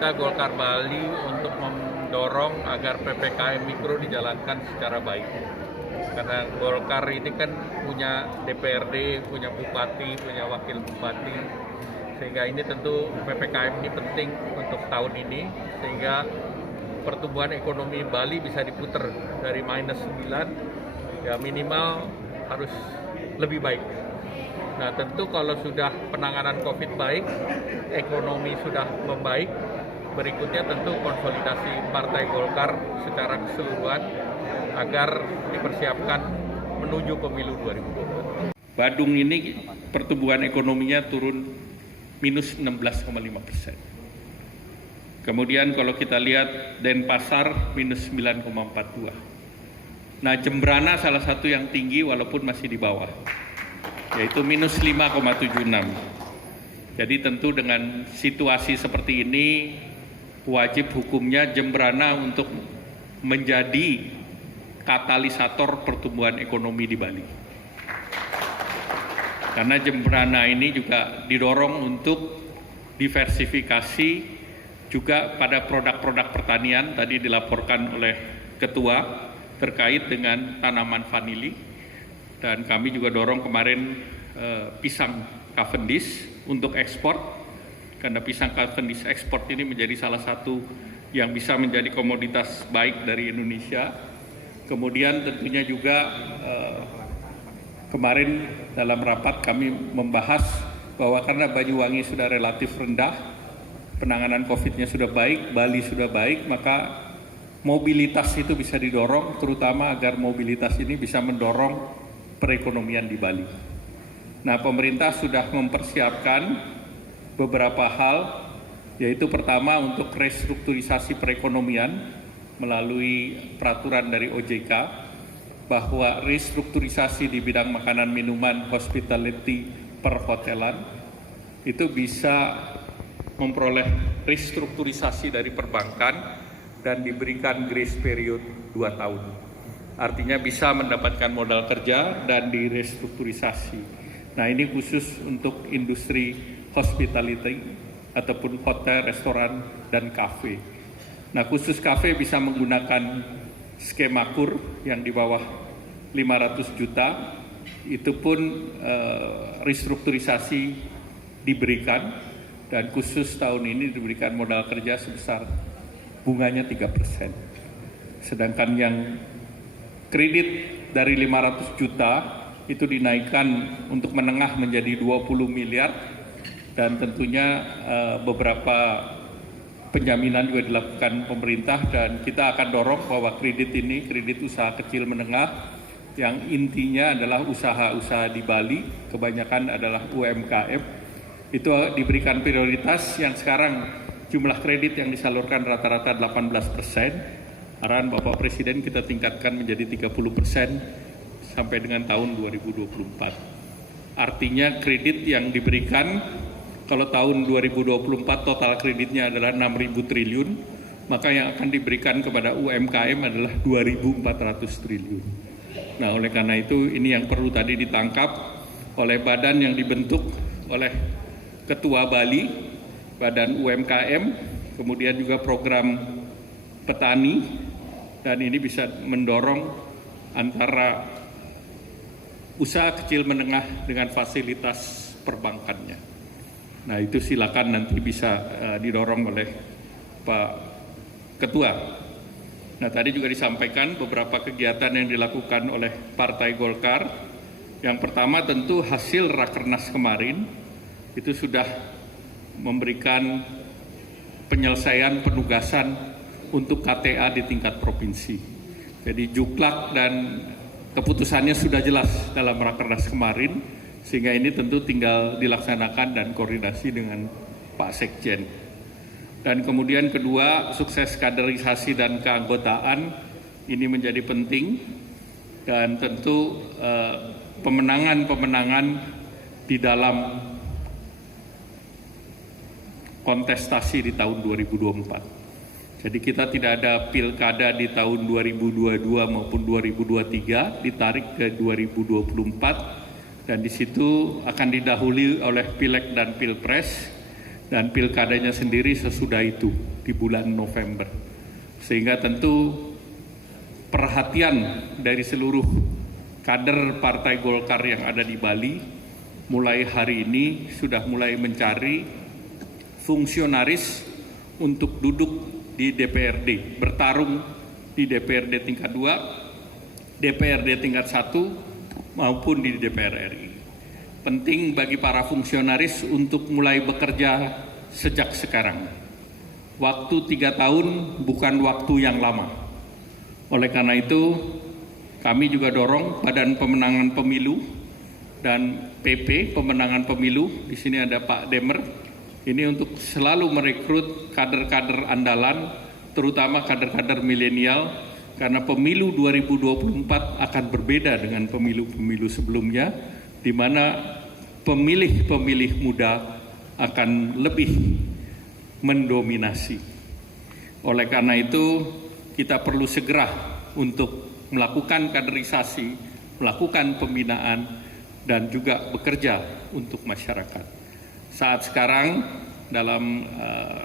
kita Golkar Bali untuk mendorong agar PPKM Mikro dijalankan secara baik. Karena Golkar ini kan punya DPRD, punya bupati, punya wakil bupati, sehingga ini tentu PPKM ini penting untuk tahun ini, sehingga pertumbuhan ekonomi Bali bisa diputer dari -9, ya minimal harus lebih baik. Nah tentu kalau sudah penanganan COVID baik, ekonomi sudah membaik, berikutnya tentu konsolidasi Partai Golkar secara keseluruhan agar dipersiapkan menuju pemilu 2024. Badung ini pertumbuhan ekonominya turun minus 16,5%. Kemudian kalau kita lihat Denpasar minus 9,42. Nah Jembrana salah satu yang tinggi walaupun masih di bawah, yaitu minus 5,76. Jadi tentu dengan situasi seperti ini, wajib hukumnya Jembrana untuk menjadi katalisator pertumbuhan ekonomi di Bali. Karena Jembrana ini juga didorong untuk diversifikasi juga pada produk-produk pertanian, tadi dilaporkan oleh Ketua terkait dengan tanaman vanili, dan kami juga dorong kemarin pisang Cavendish untuk ekspor, karena pisang Cavendish ekspor ini menjadi salah satu yang bisa menjadi komoditas baik dari Indonesia. Kemudian tentunya juga kemarin dalam rapat kami membahas bahwa karena Banyuwangi sudah relatif rendah, penanganan COVID-nya sudah baik, Bali sudah baik, maka mobilitas itu bisa didorong, terutama agar mobilitas ini bisa mendorong perekonomian di Bali. Nah, pemerintah sudah mempersiapkan beberapa hal, yaitu pertama untuk restrukturisasi perekonomian melalui peraturan dari OJK, bahwa restrukturisasi di bidang makanan, minuman, hospitality, perhotelan itu bisa memperoleh restrukturisasi dari perbankan dan diberikan grace period 2 tahun. Artinya bisa mendapatkan modal kerja dan direstrukturisasi. Nah ini khusus untuk industri hospitality ataupun hotel, restoran, dan kafe. Nah khusus kafe bisa menggunakan skema KUR yang di bawah 500 juta, itu pun restrukturisasi diberikan, dan khusus tahun ini diberikan modal kerja sebesar bunganya 3%. Sedangkan yang kredit dari 500 juta itu dinaikkan untuk menengah menjadi 20 miliar, dan tentunya beberapa penjaminan juga dilakukan pemerintah, dan kita akan dorong bahwa kredit ini, kredit usaha kecil menengah, yang intinya adalah usaha-usaha di Bali, kebanyakan adalah UMKM, itu diberikan prioritas. Yang sekarang jumlah kredit yang disalurkan rata-rata 18%, arahan Bapak Presiden kita tingkatkan menjadi 30% sampai dengan tahun 2024. Artinya kredit yang diberikan, kalau tahun 2024 total kreditnya adalah 6.000 triliun, maka yang akan diberikan kepada UMKM adalah 2.400 triliun. Nah, oleh karena itu ini yang perlu tadi ditangkap oleh badan yang dibentuk oleh Ketua Bali, Badan UMKM, kemudian juga program petani, dan ini bisa mendorong antara usaha kecil menengah dengan fasilitas perbankannya. Nah itu silakan nanti bisa didorong oleh Pak Ketua. Nah tadi juga disampaikan beberapa kegiatan yang dilakukan oleh Partai Golkar. Yang pertama tentu hasil Rakernas kemarin itu sudah memberikan penyelesaian penugasan untuk KTA di tingkat provinsi. Jadi juklak dan keputusannya sudah jelas dalam Rakernas kemarin, sehingga ini tentu tinggal dilaksanakan dan koordinasi dengan Pak Sekjen. Dan kemudian kedua, sukses kaderisasi dan keanggotaan ini menjadi penting, dan tentu pemenangan-pemenangan di dalam kontestasi di tahun 2024. Jadi kita tidak ada pilkada di tahun 2022 maupun 2023, ditarik ke 2024, dan di situ akan didahului oleh Pileg dan Pilpres, dan pilkadanya sendiri sesudah itu di bulan November. Sehingga tentu perhatian dari seluruh kader Partai Golkar yang ada di Bali mulai hari ini sudah mulai mencari fungsionaris untuk duduk di DPRD, bertarung di DPRD tingkat 2, DPRD tingkat 1 maupun di DPR RI. Penting bagi para fungsionaris untuk mulai bekerja sejak sekarang. Waktu 3 tahun bukan waktu yang lama. Oleh karena itu, kami juga dorong Badan Pemenangan Pemilu dan PP Pemenangan Pemilu, di sini ada Pak Demer, ini untuk selalu merekrut kader-kader andalan, terutama kader-kader milenial, karena pemilu 2024 akan berbeda dengan pemilu-pemilu sebelumnya, di mana pemilih-pemilih muda akan lebih mendominasi. Oleh karena itu, kita perlu segera untuk melakukan kaderisasi, melakukan pembinaan, dan juga bekerja untuk masyarakat. Saat sekarang dalam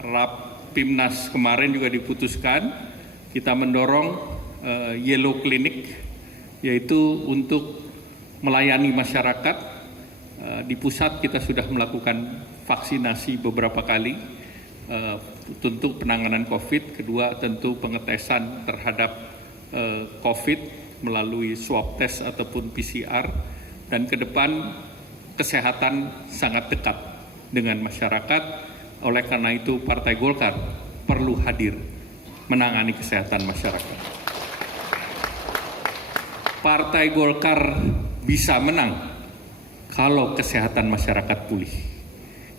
Rapimnas kemarin juga diputuskan, kita mendorong Yellow Clinic, yaitu untuk melayani masyarakat. Di pusat kita sudah melakukan vaksinasi beberapa kali, tentu penanganan COVID, kedua tentu pengetesan terhadap COVID melalui swab test ataupun PCR, dan ke depan kesehatan sangat dekat dengan masyarakat. Oleh karena itu Partai Golkar perlu hadir menangani kesehatan masyarakat. Partai Golkar bisa menang kalau kesehatan masyarakat pulih,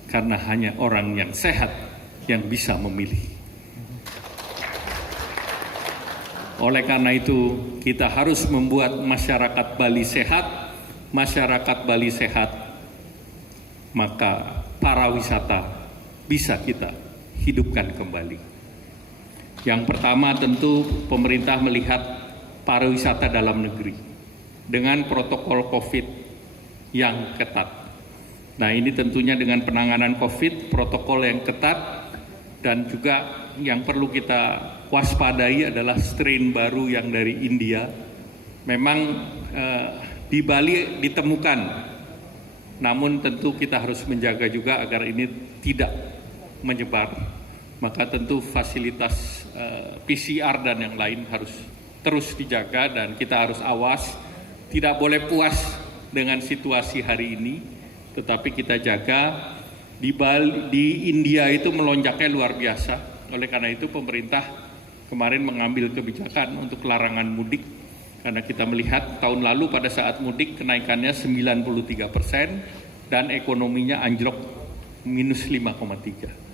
karena hanya orang yang sehat yang bisa memilih. Oleh karena itu, kita harus membuat masyarakat Bali sehat. Masyarakat Bali sehat, maka para wisata bisa kita hidupkan kembali. Yang pertama tentu pemerintah melihat pariwisata dalam negeri dengan protokol COVID yang ketat. Nah, ini tentunya dengan penanganan COVID, protokol yang ketat, dan juga yang perlu kita waspadai adalah strain baru yang dari India. Memang di Bali ditemukan, namun tentu kita harus menjaga juga agar ini tidak menyebar. Maka tentu fasilitas PCR dan yang lain harus terus dijaga, dan kita harus awas. Tidak boleh puas dengan situasi hari ini, tetapi kita jaga. Di Bali, di India itu melonjaknya luar biasa. Oleh karena itu pemerintah kemarin mengambil kebijakan untuk larangan mudik, karena kita melihat tahun lalu pada saat mudik kenaikannya 93% dan ekonominya anjlok minus 5,3%.